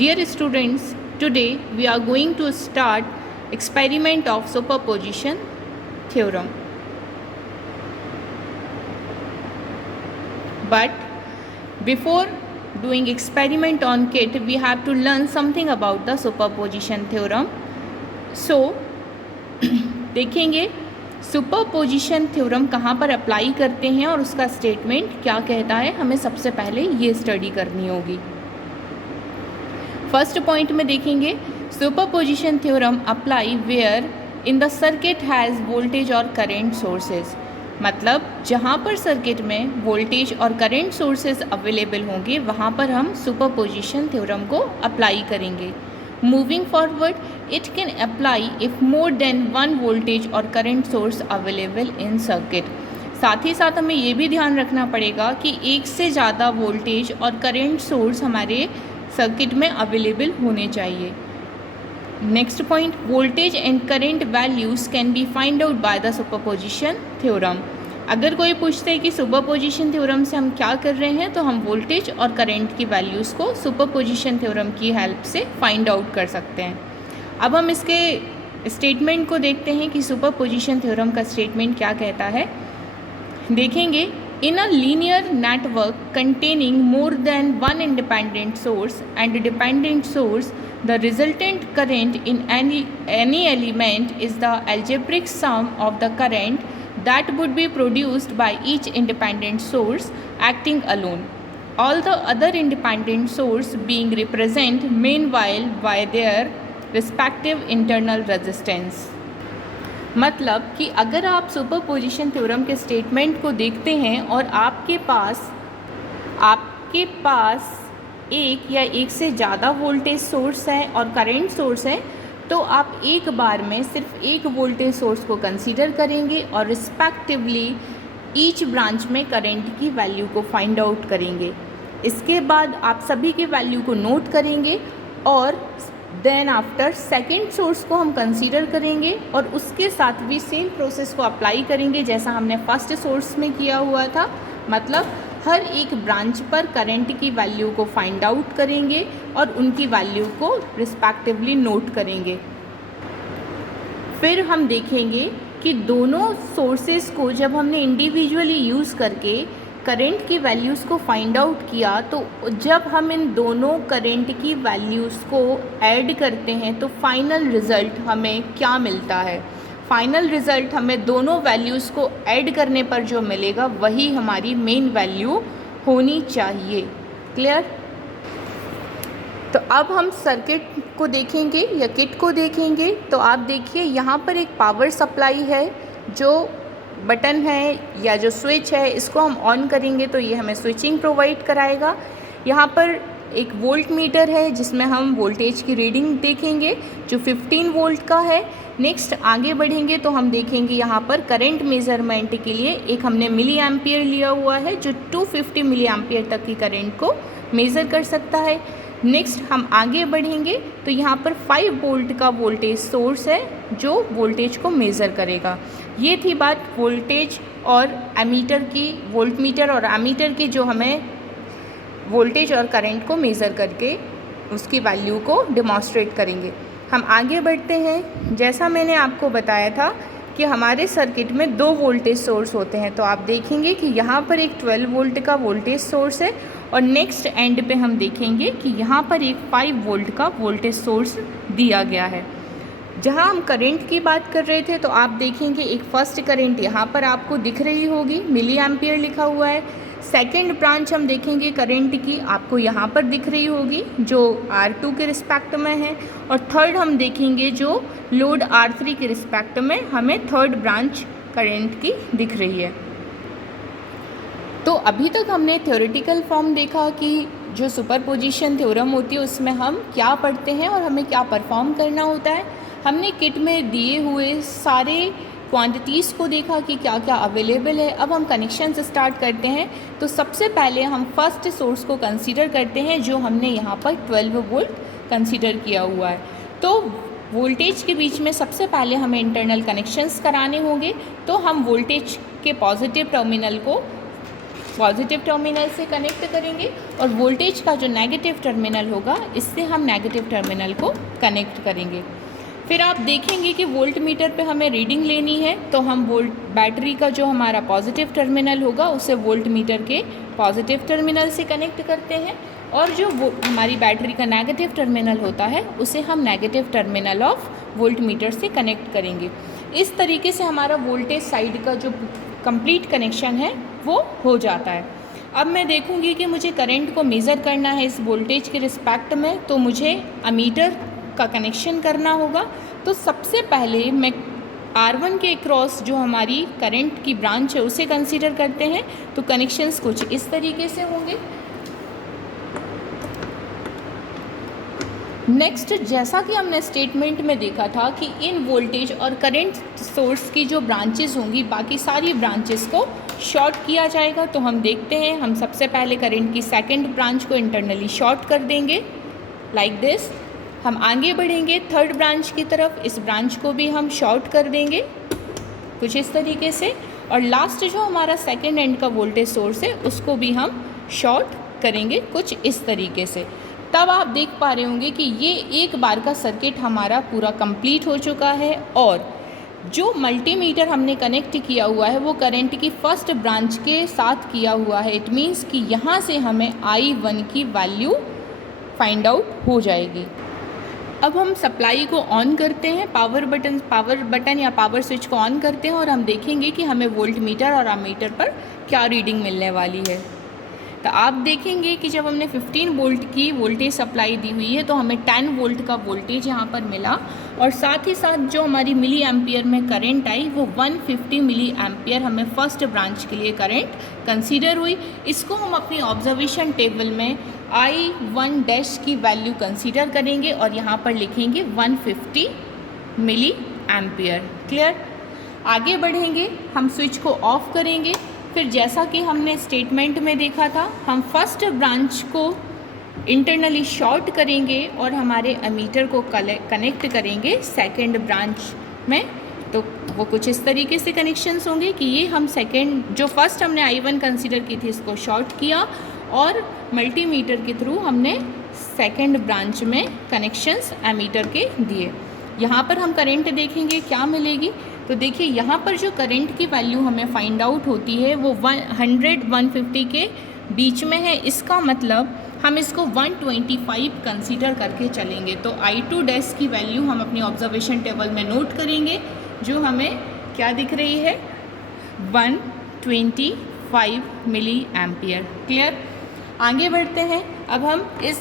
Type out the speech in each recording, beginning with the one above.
Dear students, today we are going to start experiment of superposition theorem. But before doing experiment on kit, we have to learn something about the superposition theorem. So देखेंगे superposition theorem कहाँ पर apply करते हैं और उसका statement क्या कहता है, हमें सबसे पहले ये स्टडी करनी होगी। फर्स्ट पॉइंट में देखेंगे superposition theorem apply where in the circuit has voltage और करंट सोर्सेज, मतलब जहाँ पर सर्किट में वोल्टेज और करंट सोर्सेज अवेलेबल होंगे वहाँ पर हम सुपरपोजिशन थ्योरम को अप्लाई करेंगे। Moving forward, it can apply if more than one voltage or current source available in circuit. साथ ही साथ हमें ये भी ध्यान रखना पड़ेगा कि एक से ज़्यादा वोल्टेज और करंट सोर्स हमारे सर्किट में अवेलेबल होने चाहिए। Next point, voltage and current values can be find out by the superposition theorem. अगर कोई पूछते हैं कि सुपरपोजिशन थ्योरम से हम क्या कर रहे हैं, तो हम वोल्टेज और करंट की वैल्यूज़ को सुपरपोजिशन थ्योरम की हेल्प से फाइंड आउट कर सकते हैं। अब हम इसके स्टेटमेंट को देखते हैं कि सुपरपोजिशन थ्योरम का स्टेटमेंट क्या कहता है। देखेंगे, in a linear network containing more than one independent source and dependent source, the resultant current in any element is the algebraic sum of the current that would be produced by each independent source acting alone, all the other independent source being represented meanwhile by their respective internal resistance। मतलब कि अगर आप superposition theorem के statement को देखते हैं और आपके पास एक या एक से ज़्यादा वोल्टेज सोर्स है और करंट सोर्स है, तो आप एक बार में सिर्फ एक वोल्टेज सोर्स को कंसीडर करेंगे और रिस्पेक्टिवली ईच ब्रांच में करंट की वैल्यू को फाइंड आउट करेंगे। इसके बाद आप सभी की वैल्यू को नोट करेंगे और देन आफ्टर सेकंड सोर्स को हम कंसीडर करेंगे और उसके साथ भी सेम प्रोसेस को अप्लाई करेंगे जैसा हमने फर्स्ट सोर्स में किया हुआ था। मतलब हर एक ब्रांच पर करंट की वैल्यू को फाइंड आउट करेंगे और उनकी वैल्यू को रिस्पेक्टिवली नोट करेंगे। फिर हम देखेंगे कि दोनों सोर्सेस को जब हमने इंडिविजुअली यूज़ करके करंट की वैल्यूज़ को फाइंड आउट किया, तो जब हम इन दोनों करंट की वैल्यूज़ को ऐड करते हैं तो फाइनल रिज़ल्ट हमें क्या मिलता है। फाइनल रिज़ल्ट हमें दोनों वैल्यूज़ को ऐड करने पर जो मिलेगा वही हमारी मेन वैल्यू होनी चाहिए। क्लियर? तो अब हम सर्किट को देखेंगे या किट को देखेंगे। तो आप देखिए, यहाँ पर एक पावर सप्लाई है, जो बटन है या जो स्विच है इसको हम ऑन करेंगे तो ये हमें स्विचिंग प्रोवाइड कराएगा। यहाँ पर एक वोल्ट मीटर है जिसमें हम वोल्टेज की रीडिंग देखेंगे जो 15 वोल्ट का है। नेक्स्ट आगे बढ़ेंगे तो हम देखेंगे यहाँ पर करंट मेज़रमेंट के लिए एक हमने मिली एम्पियर लिया हुआ है जो 250 मिली एम्पियर तक की करंट को मेज़र कर सकता है। नेक्स्ट हम आगे बढ़ेंगे तो यहाँ पर 5 वोल्ट का वोल्टेज सोर्स है जो वोल्टेज को मेज़र करेगा। ये थी बात वोल्टेज और एमीटर की, वोल्ट मीटर और एमीटर की, जो हमें वोल्टेज और करंट को मेज़र करके उसकी वैल्यू को डिमॉन्स्ट्रेट करेंगे। हम आगे बढ़ते हैं। जैसा मैंने आपको बताया था कि हमारे सर्किट में 2 वोल्टेज सोर्स होते हैं, तो आप देखेंगे कि यहाँ पर एक 12 वोल्ट का वोल्टेज सोर्स है और नेक्स्ट एंड पे हम देखेंगे कि यहाँ पर एक 5 वोल्ट का वोल्टेज सोर्स दिया गया है। जहाँ हम करंट की बात कर रहे थे तो आप देखेंगे एक फर्स्ट करंट यहाँ पर आपको दिख रही होगी, मिली एम्पियर लिखा हुआ है। सेकेंड ब्रांच हम देखेंगे करंट की, आपको यहाँ पर दिख रही होगी जो R2 के रिस्पेक्ट में है। और थर्ड हम देखेंगे जो लोड R3 के रिस्पेक्ट में हमें थर्ड ब्रांच करंट की दिख रही है। तो अभी तक हमने थ्योरेटिकल फॉर्म देखा कि जो सुपरपोजिशन थ्योरम होती है उसमें हम क्या पढ़ते हैं और हमें क्या परफॉर्म करना होता है। हमने किट में दिए हुए सारे क्वांटिटीज़ को देखा कि क्या क्या अवेलेबल है। अब हम कनेक्शन से स्टार्ट करते हैं। तो सबसे पहले हम फर्स्ट सोर्स को कंसीडर करते हैं जो हमने यहाँ पर 12 वोल्ट कंसीडर किया हुआ है। तो वोल्टेज के बीच में सबसे पहले हमें इंटरनल कनेक्शंस कराने होंगे। तो हम वोल्टेज के पॉजिटिव टर्मिनल को पॉजिटिव टर्मिनल से कनेक्ट करेंगे और वोल्टेज का जो नेगेटिव टर्मिनल होगा इससे हम नेगेटिव टर्मिनल को कनेक्ट करेंगे। फिर आप देखेंगे कि वोल्ट मीटर पे हमें रीडिंग लेनी है, तो हम वोल्ट बैटरी का जो हमारा पॉजिटिव टर्मिनल होगा उसे वोल्ट मीटर के पॉजिटिव टर्मिनल से कनेक्ट करते हैं और जो वो हमारी बैटरी का नेगेटिव टर्मिनल होता है उसे हम negative terminal of volt meter से कनेक्ट करेंगे। इस तरीके से हमारा वोल्टेज साइड का जो कंप्लीट कनेक्शन है वो हो जाता है। अब मैं देखूंगी कि मुझे करंट को मेज़र करना है इस वोल्टेज के रिस्पेक्ट में, तो मुझे अमीटर का कनेक्शन करना होगा। तो सबसे पहले मैं R1 के क्रॉस जो हमारी करंट की ब्रांच है उसे कंसीडर करते हैं। तो कनेक्शंस कुछ इस तरीके से होंगे। नेक्स्ट, जैसा कि हमने स्टेटमेंट में देखा था कि इन वोल्टेज और करंट सोर्स की जो ब्रांचेस होंगी बाकी सारी ब्रांचेस को शॉर्ट किया जाएगा। तो हम देखते हैं, हम सबसे पहले करंट की सेकंड ब्रांच को इंटरनली शॉर्ट कर देंगे लाइक दिस। हम आगे बढ़ेंगे थर्ड ब्रांच की तरफ, इस ब्रांच को भी हम शॉर्ट कर देंगे कुछ इस तरीके से। और लास्ट जो हमारा सेकेंड एंड का वोल्टेज सोर्स है उसको भी हम शॉर्ट करेंगे कुछ इस तरीके से। तब आप देख पा रहे होंगे कि ये एक बार का सर्किट हमारा पूरा कंप्लीट हो चुका है और जो मल्टीमीटर हमने कनेक्ट किया हुआ है वो करंट की फर्स्ट ब्रांच के साथ किया हुआ है। इट मीन्स कि यहाँ से हमें I1 की वैल्यू फाइंड आउट हो जाएगी। अब हम सप्लाई को ऑन करते हैं, पावर बटन या पावर स्विच को ऑन करते हैं और हम देखेंगे कि हमें वोल्ट मीटर और अमीटर पर क्या रीडिंग मिलने वाली है। तो आप देखेंगे कि जब हमने 15 वोल्ट की वोल्टेज सप्लाई दी हुई है तो हमें 10 वोल्ट का वोल्टेज यहाँ पर मिला और साथ ही साथ जो हमारी मिली एम्पियर में करंट आई वो 150 मिली एम्पियर हमें फर्स्ट ब्रांच के लिए करंट कंसीडर हुई। इसको हम अपनी ऑब्जर्वेशन टेबल में I1 डैश की वैल्यू कंसीडर करेंगे और यहाँ पर लिखेंगे 150 मिली एम्पियर। क्लियर? आगे बढ़ेंगे, हम स्विच को ऑफ करेंगे। फिर जैसा कि हमने स्टेटमेंट में देखा था, हम फर्स्ट ब्रांच को इंटरनली शॉर्ट करेंगे और हमारे अमीटर को कनेक्ट करेंगे सेकंड ब्रांच में। तो वो कुछ इस तरीके से कनेक्शंस होंगे कि ये हम सेकंड जो फर्स्ट हमने I1 कंसीडर की थी इसको शॉर्ट किया और मल्टीमीटर के थ्रू हमने सेकंड ब्रांच में कनेक्शंस एमीटर के दिए। यहाँ पर हम करंट देखेंगे क्या मिलेगी। तो देखिए यहाँ पर जो करंट की वैल्यू हमें फाइंड आउट होती है वो 100-150 के बीच में है। इसका मतलब हम इसको 125 कंसीडर करके चलेंगे। तो I2 डैश की वैल्यू हम अपनी ऑब्जर्वेशन टेबल में नोट करेंगे जो हमें क्या दिख रही है, 125 मिली एम्पियर। क्लियर? आगे बढ़ते हैं। अब हम इस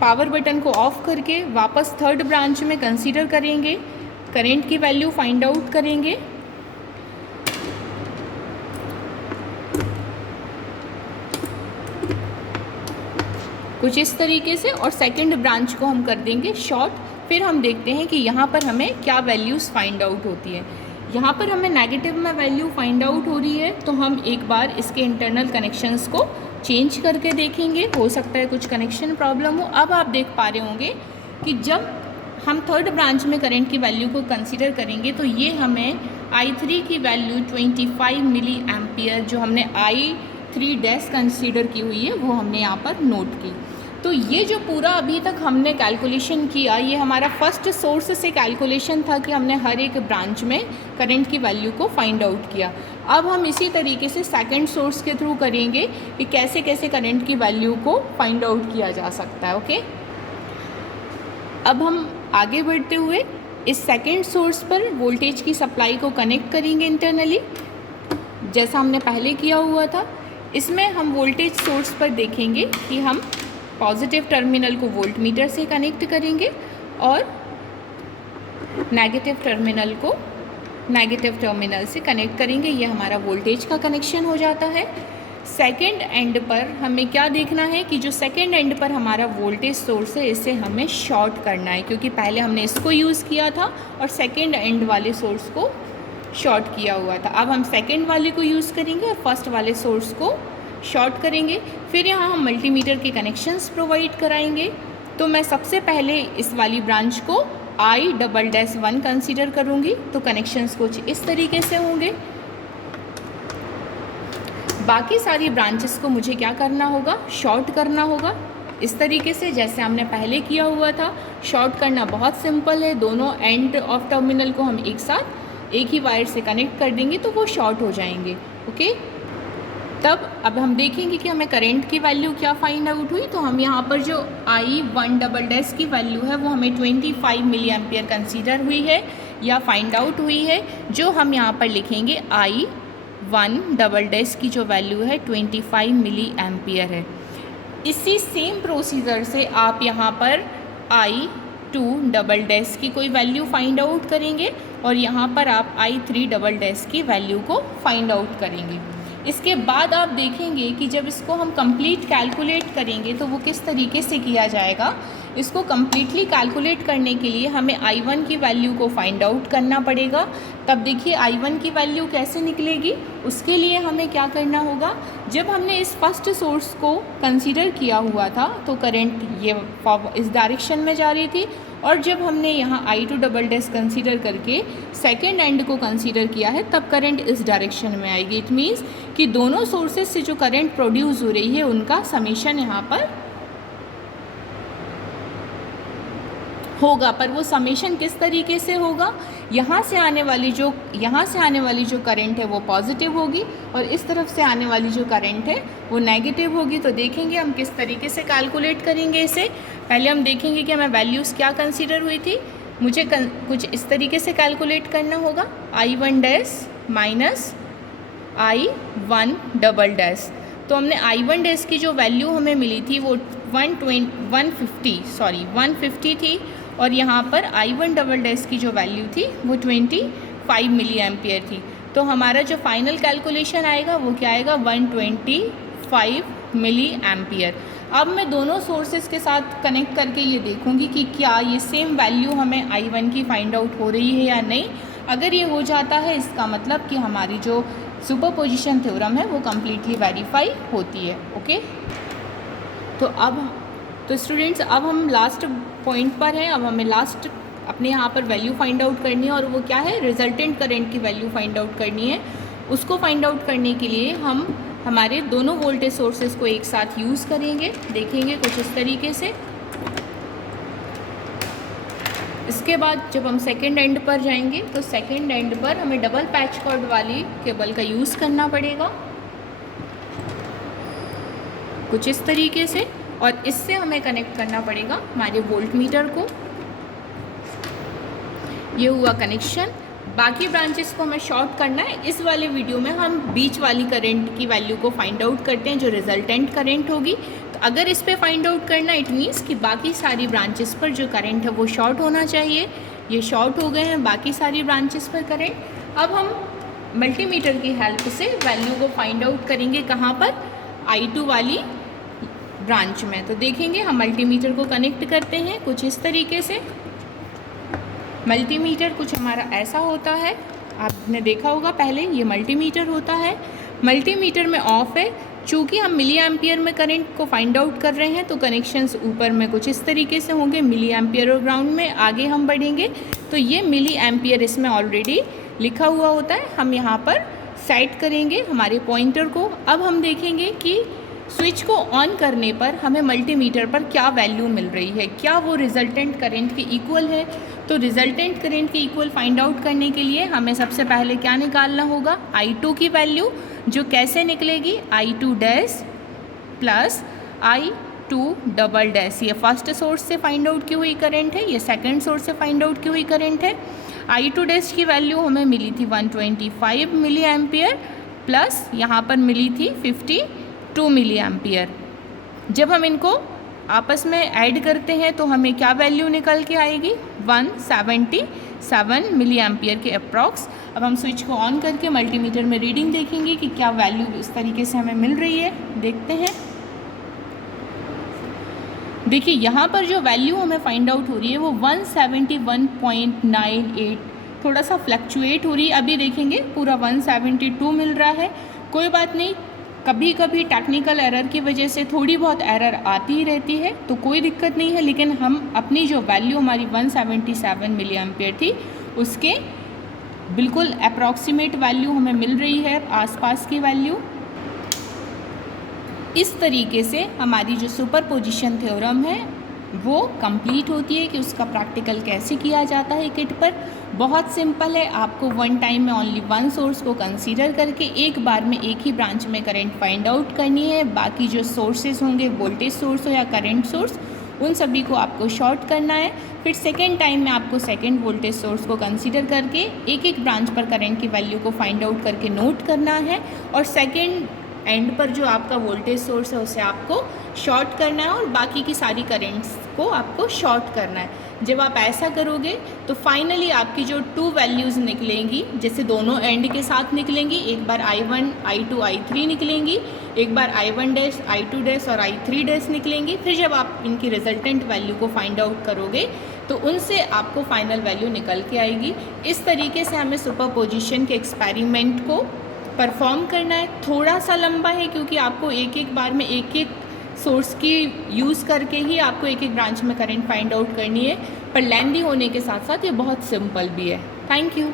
पावर बटन को ऑफ करके वापस थर्ड ब्रांच में कंसीडर करेंगे, करंट की वैल्यू फाइंड आउट करेंगे। कुछ इस तरीके से और सेकंड ब्रांच को हम कर देंगे शॉर्ट। फिर हम देखते हैं कि यहाँ पर हमें क्या वैल्यूज़ फाइंड आउट होती है। यहाँ पर हमें नेगेटिव में वैल्यू फाइंड आउट हो रही है तो हम एक बार इसके इंटरनल कनेक्शंस को चेंज करके देखेंगे, हो सकता है कुछ कनेक्शन प्रॉब्लम हो। अब आप देख पा रहे होंगे कि जब हम थर्ड ब्रांच में करंट की वैल्यू को कंसीडर करेंगे तो ये हमें I3 की वैल्यू 25 मिली एम्पियर जो हमने I3 डैश कंसीडर की हुई है वो हमने यहाँ पर नोट की। तो ये जो पूरा अभी तक हमने कैलकुलेशन किया ये हमारा फर्स्ट सोर्स से कैलकुलेशन था कि हमने हर एक ब्रांच में करंट की वैल्यू को फाइंड आउट किया। अब हम इसी तरीके से सेकंड सोर्स के थ्रू करेंगे कि कैसे कैसे करंट की वैल्यू को फाइंड आउट किया जा सकता है। ओके, अब हम आगे बढ़ते हुए इस सेकंड सोर्स पर वोल्टेज की सप्लाई को कनेक्ट करेंगे इंटरनली जैसा हमने पहले किया हुआ था। इसमें हम वोल्टेज सोर्स पर देखेंगे कि हम पॉजिटिव टर्मिनल को वोल्ट मीटर से कनेक्ट करेंगे और नेगेटिव टर्मिनल को नेगेटिव टर्मिनल से कनेक्ट करेंगे। ये हमारा वोल्टेज का कनेक्शन हो जाता है। सेकेंड एंड पर हमें क्या देखना है कि जो सेकेंड एंड पर हमारा वोल्टेज सोर्स है इसे हमें शॉर्ट करना है क्योंकि पहले हमने इसको यूज़ किया था और सेकेंड एंड वाले सोर्स को शॉर्ट किया हुआ था। अब हम सेकेंड वाले को यूज़ करेंगे और फर्स्ट वाले सोर्स को शॉर्ट करेंगे। फिर यहाँ हम मल्टीमीटर के कनेक्शंस प्रोवाइड कराएंगे। तो मैं सबसे पहले इस वाली ब्रांच को I1 कंसीडर करूँगी। तो कनेक्शंस कुछ इस तरीके से होंगे। बाकी सारी ब्रांचेस को मुझे क्या करना होगा, शॉर्ट करना होगा इस तरीके से जैसे हमने पहले किया हुआ था। शॉर्ट करना बहुत सिंपल है, दोनों एंड ऑफ टर्मिनल को हम एक साथ एक ही वायर से कनेक्ट कर देंगे तो वो शॉर्ट हो जाएंगे। ओके, तब अब हम देखेंगे कि हमें करंट की वैल्यू क्या फाइंड आउट हुई। तो हम यहाँ पर जो I1 की वैल्यू है वो हमें 25 मिली एम्पियर कंसीडर हुई है या फाइंड आउट हुई है, जो हम यहाँ पर लिखेंगे I1 की जो वैल्यू है 25 मिली एम्पियर है। इसी सेम प्रोसीजर से आप यहाँ पर I2 की कोई वैल्यू फाइंड आउट करेंगे और यहाँ पर आप I3 की वैल्यू को फाइंड आउट करेंगे। इसके बाद आप देखेंगे कि जब इसको हम कंप्लीट कैलकुलेट करेंगे तो वो किस तरीके से किया जाएगा। इसको कम्प्लीटली कैलकुलेट करने के लिए हमें I1 की वैल्यू को फाइंड आउट करना पड़ेगा। तब देखिए I1 की वैल्यू कैसे निकलेगी। उसके लिए हमें क्या करना होगा, जब हमने इस फर्स्ट सोर्स को कंसीडर किया हुआ था तो करंट ये इस डायरेक्शन में जा रही थी, और जब हमने यहाँ I2 कंसीडर करके सेकेंड एंड को कंसीडर किया है तब करंट इस डायरेक्शन में आएगी। इट मीन्स कि दोनों सोर्सेज से जो करंट प्रोड्यूस हो रही है उनका समेशन यहाँ पर होगा। पर वो समेशन किस तरीके से होगा, यहाँ से आने वाली जो करंट है वो पॉजिटिव होगी और इस तरफ से आने वाली जो करंट है वो नेगेटिव होगी। तो देखेंगे हम किस तरीके से कैलकुलेट करेंगे इसे। पहले हम देखेंगे कि हमें वैल्यूज़ क्या कंसीडर हुई थी। मुझे कुछ इस तरीके से कैलकुलेट करना होगा, I1 माइनस I1 तो हमने I1 की जो वैल्यू हमें मिली थी वो 150 थी, और यहाँ पर I1 की जो वैल्यू थी वो 25 मिली एम्पियर थी। तो हमारा जो फाइनल कैलकुलेशन आएगा वो क्या आएगा, 125 मिली एम्पियर। अब मैं दोनों सोर्सेज के साथ कनेक्ट करके ये देखूँगी कि क्या ये सेम वैल्यू हमें I1 की फाइंड आउट हो रही है या नहीं। अगर ये हो जाता है इसका मतलब कि हमारी जो सुपरपोजिशन थ्योरम है वो कम्प्लीटली वेरीफाई होती है। ओके, तो स्टूडेंट्स अब हम लास्ट पॉइंट पर हैं। अब हमें लास्ट अपने यहाँ पर वैल्यू फाइंड आउट करनी है, और वो क्या है, रिजल्टेंट करंट की वैल्यू फाइंड आउट करनी है। उसको फाइंड आउट करने के लिए हम हमारे दोनों वोल्टेज सोर्सेज को एक साथ यूज़ करेंगे। देखेंगे कुछ इस तरीके से। इसके बाद जब हम सेकेंड एंड पर जाएंगे तो सेकेंड एंड पर हमें डबल पैच कॉर्ड वाली केबल का यूज़ करना पड़ेगा कुछ इस तरीके से, और इससे हमें कनेक्ट करना पड़ेगा हमारे वोल्ट मीटर को। ये हुआ कनेक्शन। बाकी ब्रांचेस को हमें शॉर्ट करना है। इस वाले वीडियो में हम बीच वाली करंट की वैल्यू को फाइंड आउट करते हैं जो रिजल्टेंट करंट होगी। तो अगर इस पे फाइंड आउट करना, इट मीन्स कि बाकी सारी ब्रांचेस पर जो करंट है वो शॉर्ट होना चाहिए। ये शॉर्ट हो गए हैं बाकी सारी ब्रांचेस पर करंट। अब हम मल्टीमीटर की हेल्प से वैल्यू को फाइंड आउट करेंगे, कहाँ पर, I2 वाली ब्रांच में। तो देखेंगे हम मल्टीमीटर को कनेक्ट करते हैं कुछ इस तरीके से। मल्टीमीटर कुछ हमारा ऐसा होता है, आपने देखा होगा पहले, ये मल्टीमीटर होता है। मल्टीमीटर में ऑफ है। चूँकि हम मिली एम्पियर में करंट को फाइंड आउट कर रहे हैं तो कनेक्शंस ऊपर में कुछ इस तरीके से होंगे, मिली एम्पियर और ग्राउंड में। आगे हम बढ़ेंगे तो ये मिली एम्पियर इसमें ऑलरेडी लिखा हुआ होता है। हम यहाँ पर सेट करेंगे हमारे पॉइंटर को। अब हम देखेंगे कि स्विच को ऑन करने पर हमें मल्टीमीटर पर क्या वैल्यू मिल रही है, क्या वो रिजल्टेंट करंट के इक्वल है। तो रिजल्टेंट करंट के इक्वल फाइंड आउट करने के लिए हमें सबसे पहले क्या निकालना होगा, I2 की वैल्यू, जो कैसे निकलेगी, I2 प्लस I2 ये फर्स्ट सोर्स से फाइंड आउट की हुई करंट है, ये सेकंड सोर्स से फाइंड आउट की हुई करंट है। I2 की वैल्यू हमें मिली थी 125 मिली एम्पियर, प्लस यहाँ पर मिली थी 52 मिली एम्पियर। जब हम इनको आपस में ऐड करते हैं तो हमें क्या वैल्यू निकल के आएगी, 177 मिली एम्पियर के अप्रॉक्स। अब हम स्विच को ऑन करके मल्टीमीटर में रीडिंग देखेंगे कि क्या वैल्यू इस तरीके से हमें मिल रही है। देखते हैं, देखिए यहाँ पर जो वैल्यू हमें फाइंड आउट हो रही है वो 171.98, थोड़ा सा फ्लक्चुएट हो रही है। अभी देखेंगे पूरा 172 मिल रहा है। कोई बात नहीं, कभी कभी टेक्निकल एरर की वजह से थोड़ी बहुत एरर आती ही रहती है, तो कोई दिक्कत नहीं है। लेकिन हम अपनी जो वैल्यू हमारी 177 मिली एम्पियर थी उसके बिल्कुल अप्रॉक्सीमेट वैल्यू हमें मिल रही है, आसपास की वैल्यू। इस तरीके से हमारी जो सुपरपोजिशन थ्योरम है वो कंप्लीट होती है कि उसका प्रैक्टिकल कैसे किया जाता है किट पर। बहुत सिंपल है, आपको वन टाइम में ओनली वन सोर्स को कंसीडर करके एक बार में एक ही ब्रांच में करंट फाइंड आउट करनी है। बाकी जो सोर्सेज होंगे, वोल्टेज सोर्स हो या करंट सोर्स, उन सभी को आपको शॉर्ट करना है। फिर सेकेंड टाइम में आपको सेकेंड वोल्टेज सोर्स को कंसीडर करके एक एक ब्रांच पर करंट की वैल्यू को फाइंड आउट करके नोट करना है, और सेकेंड एंड पर जो आपका वोल्टेज सोर्स है उसे आपको शॉर्ट करना है और बाकी की सारी करंट्स को आपको शॉर्ट करना है। जब आप ऐसा करोगे तो फाइनली आपकी जो टू वैल्यूज़ निकलेंगी, जैसे दोनों एंड के साथ निकलेंगी, एक बार I1, I2, I3 निकलेंगी, एक बार I1 डैश, I2 डैश और I3 डैश निकलेंगी। फिर जब आप इनकी रिजल्टेंट वैल्यू को फाइंड आउट करोगे तो उनसे आपको फाइनल वैल्यू निकल के आएगी। इस तरीके से हमें सुपरपोजिशन के एक्सपेरिमेंट को परफॉर्म करना है। थोड़ा सा लंबा है क्योंकि आपको एक एक बार में एक एक सोर्स की यूज़ करके ही आपको एक एक ब्रांच में करंट फाइंड आउट करनी है, पर लेंदी होने के साथ साथ ये बहुत सिंपल भी है। Thank you.